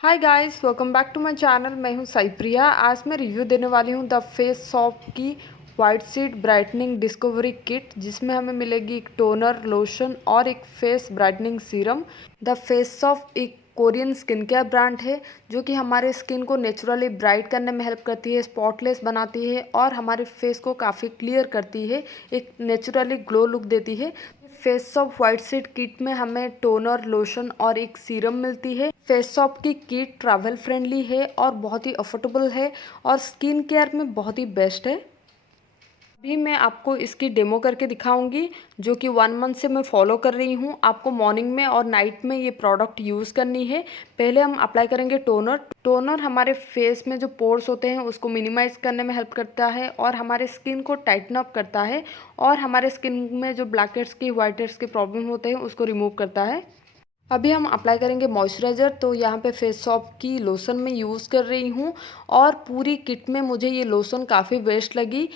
Hi guys, welcome back to my channel. मैं हूं साई प्रिया। आज मैं रिव्यू देने वाली हूं द फेस शॉप की white sheet brightening discovery kit, जिसमें हमें मिलेगी एक टोनर, लोशन और एक face brightening serum. The face shop एक कोरियन स्किन केयर ब्रांड है जो कि हमारे स्किन को नेचुरली ब्राइट करने में हेल्प करती है, स्पॉटलेस बनाती है और हमारे फेस को काफ़ी क्लियर करती है, एक नेचुरली ग्लो लुक देती है। Face shop white sheet kit में हमें टोनर, लोशन और एक सीरम मिलती है। फेस शॉप की किट ट्रैवल फ्रेंडली है और बहुत ही अफोर्डेबल है और स्किन केयर में बहुत ही बेस्ट है। अभी मैं आपको इसकी डेमो करके दिखाऊंगी, जो कि 1 मंथ से मैं फॉलो कर रही हूँ। आपको मॉर्निंग में और नाइट में ये प्रोडक्ट यूज़ करनी है। पहले हम अप्लाई करेंगे टोनर। टोनर हमारे फेस में जो पोर्स होते हैं उसको मिनिमाइज करने में हेल्प करता है और हमारे स्किन को टाइटन अप करता है और हमारे स्किन में जो ब्लैक हेड्स की, वाइट हेड्स के प्रॉब्लम होते हैं उसको रिमूव करता है। अभी हम अप्लाई करेंगे मॉइस्चराइज़र। तो यहाँ पे फेस शॉप की लोशन मैं यूज़ कर रही हूँ और पूरी किट में मुझे ये लोशन काफ़ी बेस्ट लगी।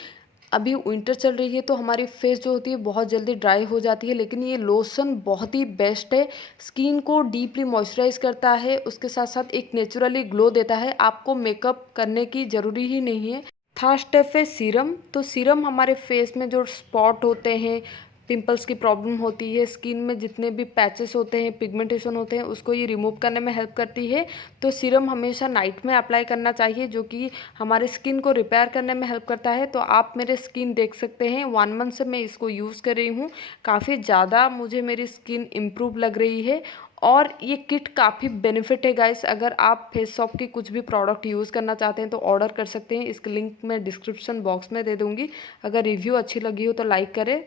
अभी विंटर चल रही है तो हमारी फेस जो होती है बहुत जल्दी ड्राई हो जाती है, लेकिन ये लोशन बहुत ही बेस्ट है। स्किन को डीपली मॉइस्चराइज करता है, उसके साथ साथ एक नेचुरली ग्लो देता है। आपको मेकअप करने की ज़रूरी ही नहीं है। था स्टेप है सीरम। तो सीरम हमारे फेस में जो स्पॉट होते हैं, पिंपल्स की प्रॉब्लम होती है, स्किन में जितने भी पैचेस होते हैं, पिगमेंटेशन होते हैं, उसको ये रिमूव करने में हेल्प करती है। तो सीरम हमेशा नाइट में अप्लाई करना चाहिए, जो कि हमारे स्किन को रिपेयर करने में हेल्प करता है। तो आप मेरे स्किन देख सकते हैं, 1 मंथ से मैं इसको यूज़ कर रही हूँ। काफ़ी ज़्यादा मुझे मेरी स्किन इम्प्रूव लग रही है और ये किट काफ़ी बेनिफिट है गाइस। अगर आप फेस शॉप की कुछ भी प्रोडक्ट यूज़ करना चाहते हैं तो ऑर्डर कर सकते हैं। इसकी लिंक मैं डिस्क्रिप्शन बॉक्स में दे दूँगी। अगर रिव्यू अच्छी लगी हो तो लाइक करें।